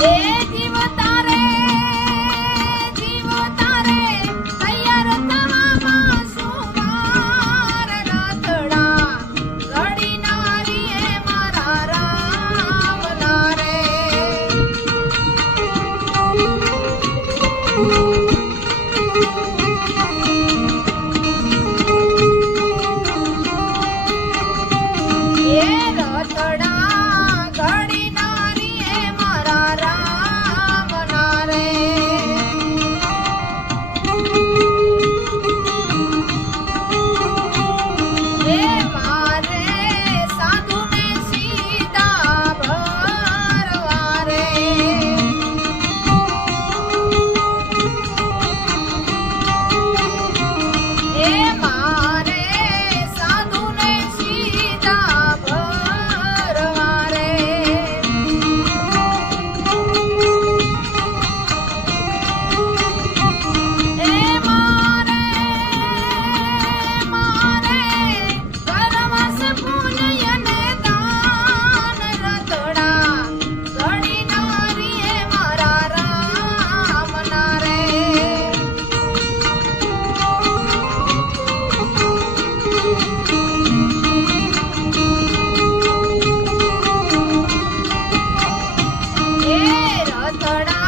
诶边 কতরা